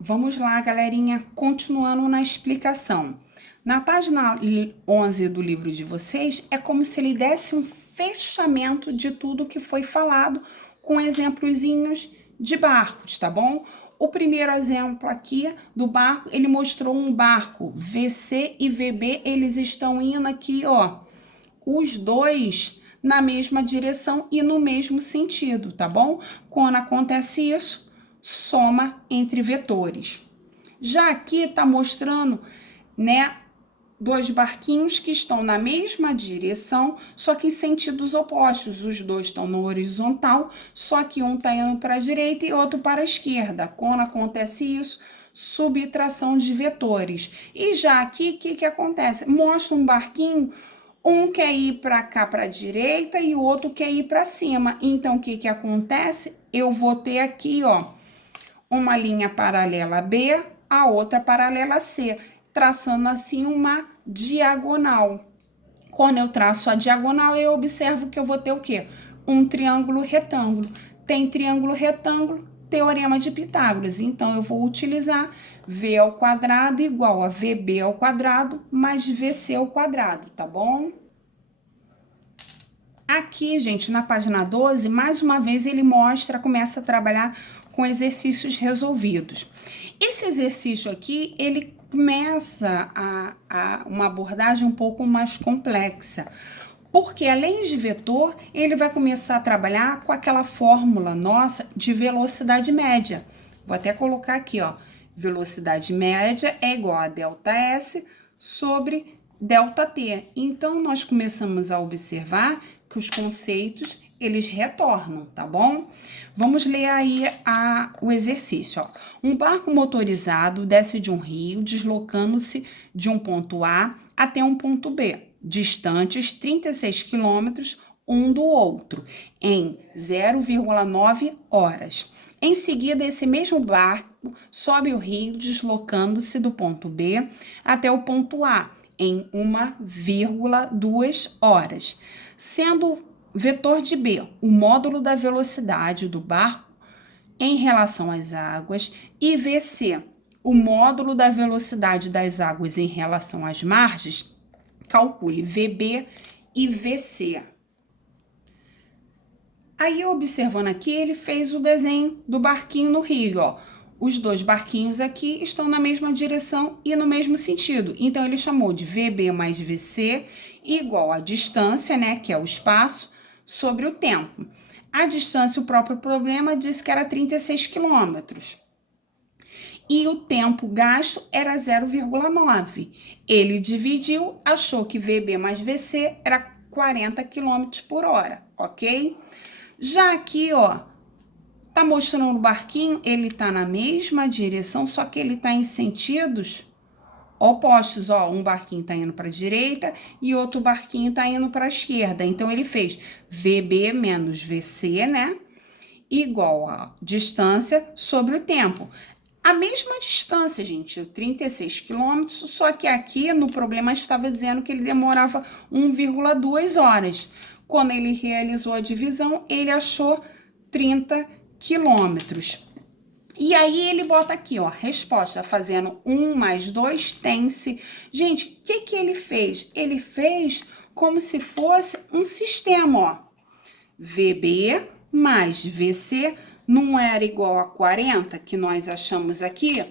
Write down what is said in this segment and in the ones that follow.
Vamos lá, galerinha, continuando na explicação. Na página 11 do livro de vocês, é como se ele desse um fechamento de tudo que foi falado com exemplozinhos de barcos, tá bom? O primeiro exemplo aqui do barco, ele mostrou um barco, VC e VB, eles estão indo aqui, ó, os dois na mesma direção e no mesmo sentido, tá bom? Quando acontece isso, soma entre vetores. Já aqui está mostrando, né, dois barquinhos que estão na mesma direção, só que em sentidos opostos. Os dois estão no horizontal, só que um está indo para a direita e outro para a esquerda. Quando acontece isso, subtração de vetores. E já aqui, o que acontece? Mostra um barquinho, um quer ir para cá, para a direita, e o outro quer ir para cima. Então, o que acontece? Eu vou ter aqui, ó, uma linha paralela B, a outra paralela C, traçando assim uma diagonal. Quando eu traço a diagonal, eu observo que eu vou ter o quê? Um triângulo retângulo. Tem triângulo retângulo, teorema de Pitágoras. Então, eu vou utilizar V ao quadrado igual a VB ao quadrado mais VC ao quadrado, tá bom? Aqui, gente, na página 12, mais uma vez ele começa a trabalhar com exercícios resolvidos. Esse exercício aqui, ele começa uma abordagem um pouco mais complexa, porque além de vetor, ele vai começar a trabalhar com aquela fórmula nossa de velocidade média. Vou até colocar aqui, ó, velocidade média é igual a ΔS sobre ΔT. Então, nós começamos a observar que os conceitos, eles retornam, tá bom? Vamos ler aí o exercício, ó. Um barco motorizado desce de um rio, deslocando-se de um ponto A até um ponto B, distantes 36 quilômetros um do outro, em 0,9 horas. Em seguida, esse mesmo barco sobe o rio, deslocando-se do ponto B até o ponto A, em 1,2 horas, sendo vetor de B o módulo da velocidade do barco em relação às águas e VC o módulo da velocidade das águas em relação às margens. Calcule VB e VC. Aí, observando aqui, ele fez o desenho do barquinho no rio, ó. Os dois barquinhos aqui estão na mesma direção e no mesmo sentido. Então, ele chamou de VB mais VC igual a distância, né, que é o espaço, sobre o tempo. A distância, o próprio problema, disse que era 36 quilômetros. E o tempo gasto era 0,9. Ele dividiu, achou que VB mais VC era 40 km por hora, ok? Já aqui, ó, tá mostrando o barquinho, ele tá na mesma direção, só que ele tá em sentidos opostos, ó, um barquinho tá indo para a direita e outro barquinho tá indo para a esquerda. Então, ele fez VB menos VC, né, igual a distância sobre o tempo. A mesma distância, gente, 36 quilômetros, só que aqui no problema estava dizendo que ele demorava 1,2 horas. Quando ele realizou a divisão, ele achou 30 quilômetros. E aí ele bota aqui, ó, resposta, fazendo 1 mais 2 tem-se. Gente, o que ele fez? Ele fez como se fosse um sistema, ó. VB mais VC não era igual a 40, que nós achamos aqui,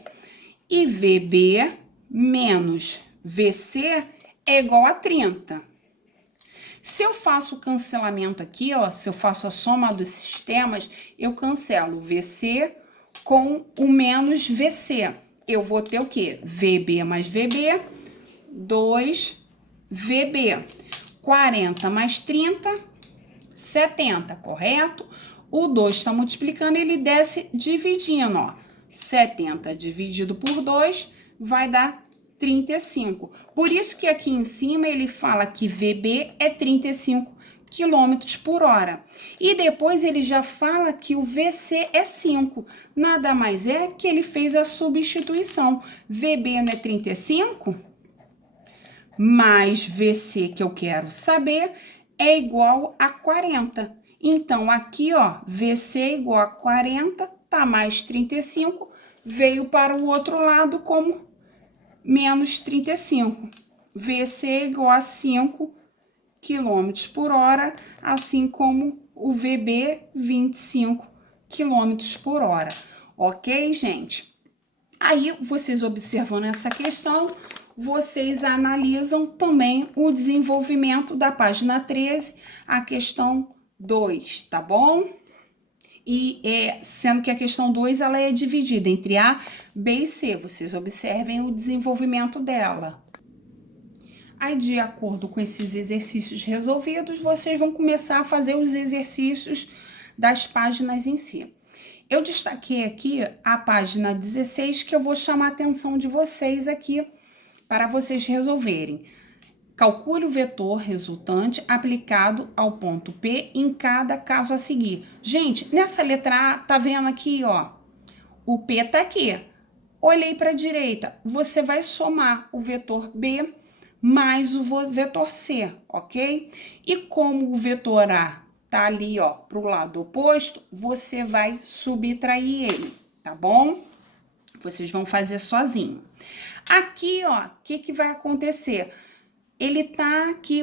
e VB menos VC é igual a 30. Se eu faço o cancelamento aqui, ó, se eu faço a soma dos sistemas, eu cancelo VC com o menos VC. Eu vou ter o quê? VB mais VB, 2VB. 40 mais 30, 70, correto? O 2 está multiplicando, ele desce dividindo, ó. 70 dividido por 2 vai dar 35. Por isso que aqui em cima ele fala que VB é 35 quilômetros por hora. E depois ele já fala que o VC é 5. Nada mais é que ele fez a substituição. VB não é 35? Mais VC, que eu quero saber, é igual a 40. Então, aqui, ó, VC igual a 40, tá mais 35, veio para o outro lado como menos 35. VC igual a 5 km por hora, assim como o VB 25 km por hora. Ok, gente? Aí, vocês observando essa questão, vocês analisam também o desenvolvimento da página 13, a questão 2, tá bom? E sendo que a questão 2 ela é dividida entre A, B e C. Vocês observem o desenvolvimento dela. Aí, de acordo com esses exercícios resolvidos, vocês vão começar a fazer os exercícios das páginas em si. Eu destaquei aqui a página 16, que eu vou chamar a atenção de vocês aqui para vocês resolverem. Calcule o vetor resultante aplicado ao ponto P em cada caso a seguir. Gente, nessa letra A, tá vendo aqui, ó? O P tá aqui. Olhei para a direita, você vai somar o vetor B mais o vetor C, ok? E como o vetor A tá ali, ó, pro lado oposto, você vai subtrair ele, tá bom? Vocês vão fazer sozinho. Aqui, ó, o que vai acontecer? Ele tá aqui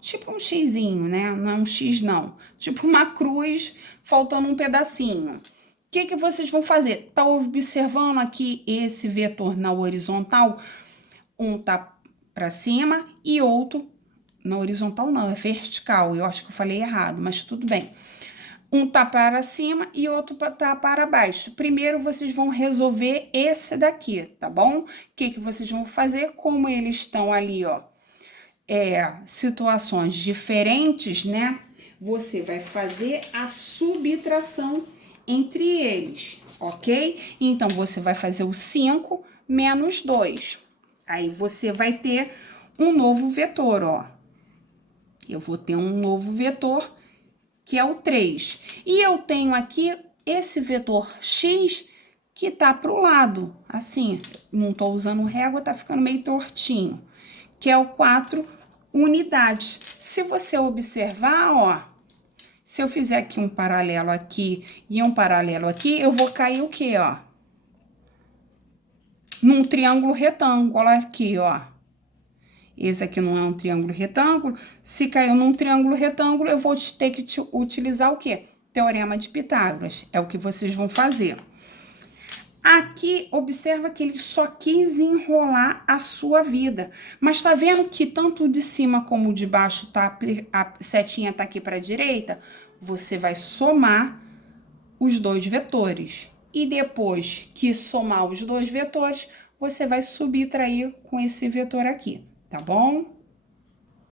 tipo um xizinho, né? Não é um X, não. Tipo uma cruz, faltando um pedacinho. O que vocês vão fazer? Tá observando aqui esse vetor na horizontal? Um tá para cima e outro na horizontal não, é vertical. Eu acho que eu falei errado, mas tudo bem. Um tá para cima e outro tá para baixo. Primeiro, vocês vão resolver esse daqui, tá bom? O que vocês vão fazer? Como eles estão ali, ó, situações diferentes, né? Você vai fazer a subtração entre eles, ok? Então, você vai fazer o 5 menos 2. Aí, você vai ter um novo vetor, ó. Eu vou ter um novo vetor, que é o 3. E eu tenho aqui esse vetor x que tá pro lado, assim, não tô usando régua, tá ficando meio tortinho, que é o 4 unidades. Se você observar, ó, se eu fizer aqui um paralelo aqui e um paralelo aqui, eu vou cair o quê, ó? Num triângulo retângulo aqui, ó. Esse aqui não é um triângulo retângulo. Se caiu num triângulo retângulo, eu vou ter que utilizar o quê? Teorema de Pitágoras. É o que vocês vão fazer. Aqui, observa que ele só quis enrolar a sua vida. Mas tá vendo que tanto o de cima como o de baixo, a setinha tá aqui para a direita? Você vai somar os dois vetores. E depois que somar os dois vetores, você vai subtrair com esse vetor aqui, tá bom?